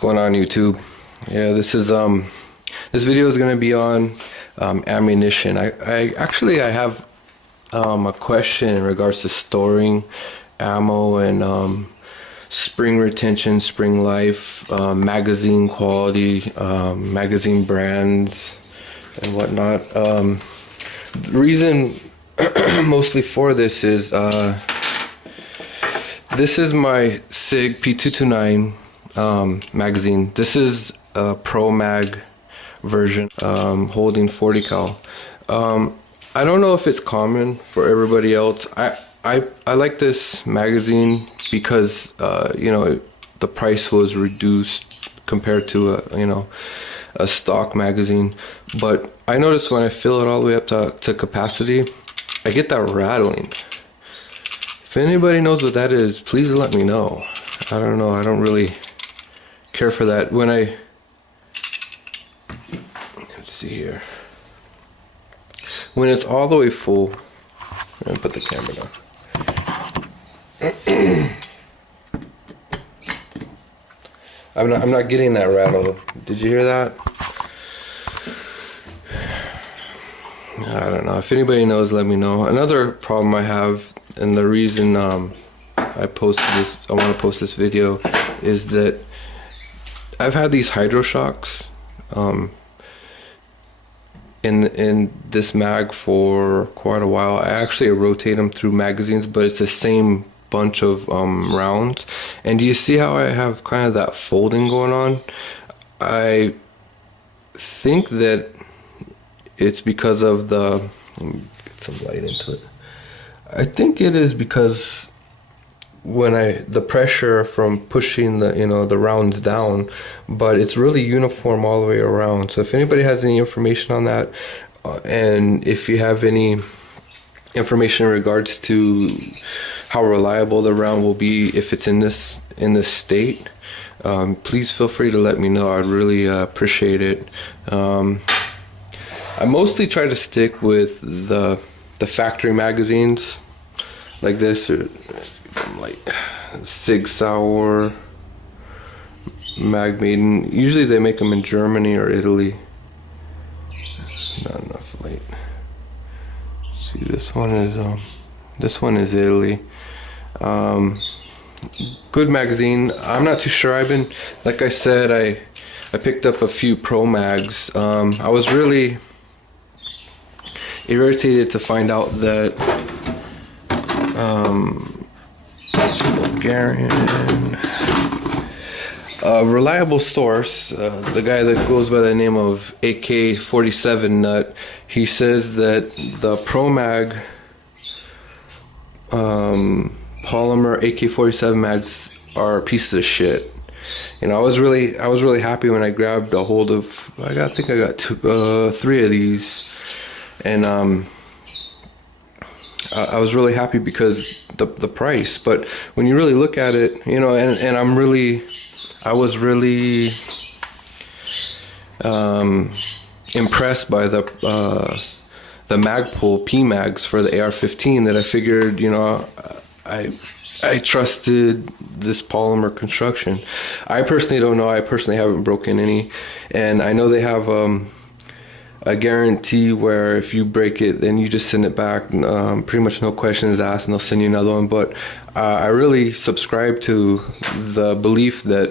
going on, YouTube? Yeah, this video is gonna be on ammunition. I have a question in regards to storing ammo and spring retention, spring life, magazine quality, magazine brands and whatnot. The reason mostly for this is my SIG P229 magazine. This is a Pro Mag version, holding 40 cal. I don't know if it's common for everybody else. I like this magazine because the price was reduced compared to a stock magazine. But I noticed when I fill it all the way up to capacity, I get that rattling. If anybody knows what that is, please let me know. I don't know. I don't really care for that. Let's see here. When it's all the way full, I'm gonna put the camera down. I'm not getting that rattle. Did you hear that? I don't know. If anybody knows, let me know. Another problem I have, and the reason I want to post this video, is that I've had these hydro shocks in this mag for quite a while. I actually rotate them through magazines, but it's the same bunch of rounds. And do you see how I have kind of that folding going on? I think that it's because of let me get some light into it. I think it is because when the pressure from pushing the rounds down, but it's really uniform all the way around. So if anybody has any information on that, and if you have any information in regards to how reliable the round will be if it's in this state, please feel free to let me know. I'd really appreciate it. I mostly try to stick with the factory magazines like this, or like Sig Sauer, Mag Maiden. Usually they make them in Germany or Italy. Not enough light. See, this one is Italy. Good magazine. I'm not too sure. Like I said, I picked up a few Pro Mags. I was really irritated to find out that Bulgarian, a reliable source, the guy that goes by the name of AK-47 Nut, he says that the Pro Mag polymer AK-47 mags are pieces of shit. I was really happy when I grabbed a hold of. I think I got 3 of these. And I was really happy because the price. But when you really look at it, and I was really impressed by the Magpul P mags for the AR-15, that I figured, I trusted this polymer construction. I personally don't know. I personally haven't broken any, and I know they have a guarantee where if you break it, then you just send it back, pretty much no questions asked, and they'll send you another one. But I really subscribe to the belief that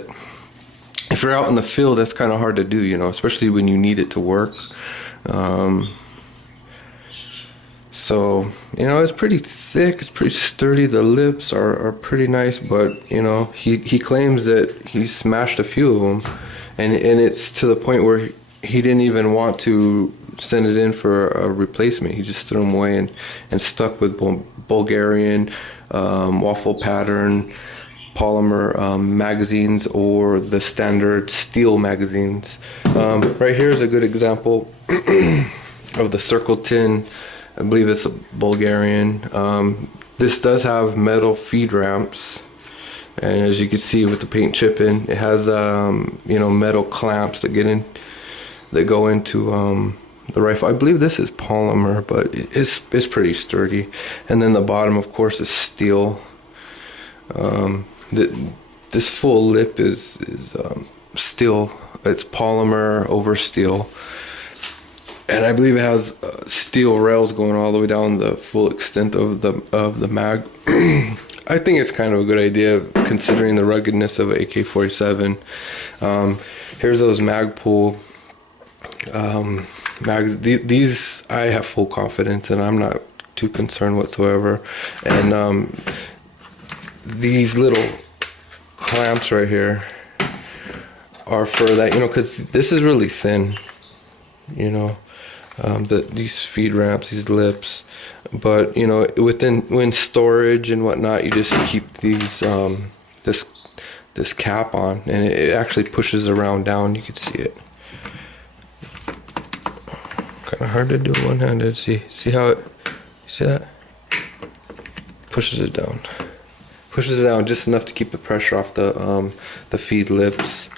if you're out in the field, that's kind of hard to do, especially when you need it to work. So it's pretty thick, it's pretty sturdy. The lips are pretty nice, but he claims that he smashed a few of them, and it's to the point where he didn't even want to send it in for a replacement. He just threw them away and stuck with Bulgarian waffle pattern polymer magazines, or the standard steel magazines. Right here is a good example of the Circle Tin. I believe it's a Bulgarian. This does have metal feed ramps, and as you can see with the paint chipping, it has metal clamps that go into the rifle. I believe this is polymer, but it's pretty sturdy. And then the bottom, of course, is steel. this full lip is steel. It's polymer over steel, and I believe it has steel rails going all the way down the full extent of the mag. I think it's kind of a good idea considering the ruggedness of an AK-47. Here's those Magpul mags. These I have full confidence in. I'm not too concerned whatsoever. And these little clamps right here are for that, you know, because this is really thin, you know, these feed ramps, these lips. But you know, when storage and whatnot, you just keep these this cap on, and it actually pushes around down. You can see it. Kind of hard to do one-handed. See how it? See that? Pushes it down. Pushes it down just enough to keep the pressure off the feed lips.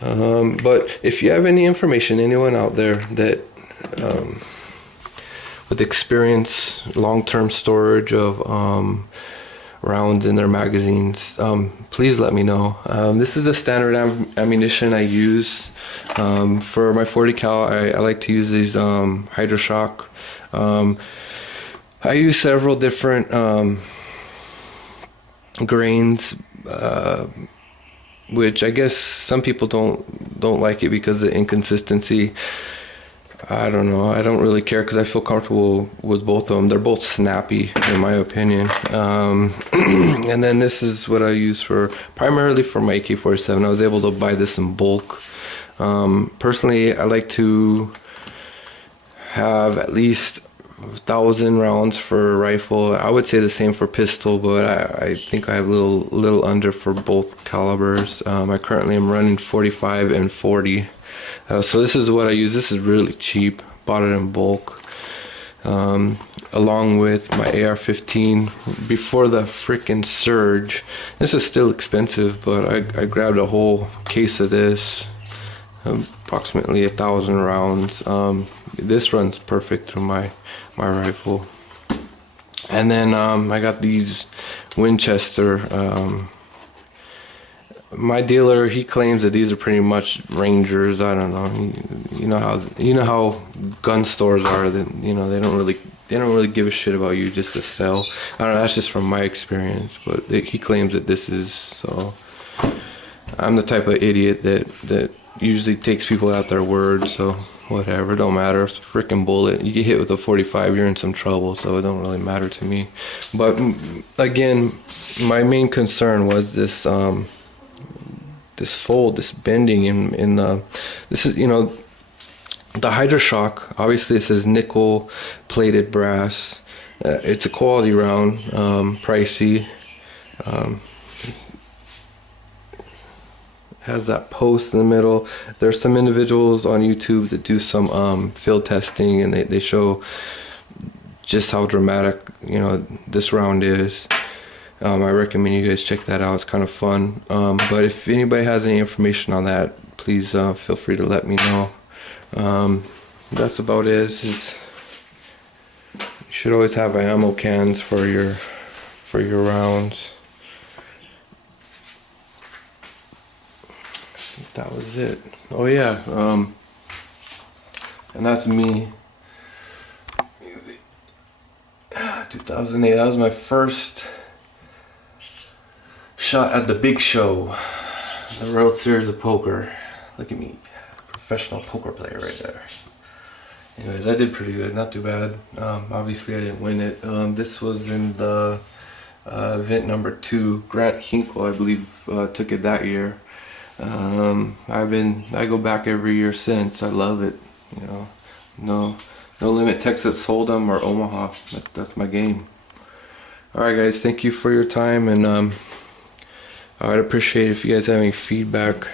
But if you have any information, anyone out there that with experience, long-term storage of rounds in their magazines, please let me know. This is the standard ammunition I use. For my 40 cal, I like to use these Hydroshock. I use several different grains, which I guess some people don't like it because of the inconsistency. I don't know. I don't really care because I feel comfortable with both of them. They're both snappy, in my opinion. And then this is what I use primarily for my AK-47. I was able to buy this in bulk. Personally, I like to have at least 1,000 rounds for a rifle. I would say the same for pistol, but I think I have a little under for both calibers. I currently am running 45 and 40. So this is what I use. This is really cheap. Bought it in bulk. Along with my AR-15 before the freaking surge. This is still expensive, but I grabbed a whole case of this. Approximately 1,000 rounds. This runs perfect through my rifle. And then I got these Winchester. My dealer, he claims that these are pretty much Rangers. I don't know. You know how gun stores are. That they don't really give a shit about you just to sell. I don't know. That's just from my experience. But he claims that this is so. I'm the type of idiot that usually takes people at their word. So whatever, don't matter. It's a freaking bullet. You get hit with a 45, you're in some trouble. So it don't really matter to me. But again, my main concern was this. This fold, this bending in the, this is, the Hydroshock. Obviously this is nickel plated brass. It's a quality round, pricey. Has that post in the middle. There's some individuals on YouTube that do some field testing, and they show just how dramatic this round is. I recommend you guys check that out. It's kind of fun. But if anybody has any information on that, please feel free to let me know. That's about it. You should always have ammo cans for your rounds. I think that was it. Oh yeah. And that's me. 2008. That was my first shot at the big show, the World Series of Poker. Look at me, professional poker player right there. Anyways, I did pretty good, not too bad. Obviously I didn't win it. This was in the event number 2. Grant Hinkle, I believe, took it that year. I go back every year since. I love it. No Limit Texas Hold'em or Omaha. That's my game. Alright guys, thank you for your time, and I'd appreciate if you guys have any feedback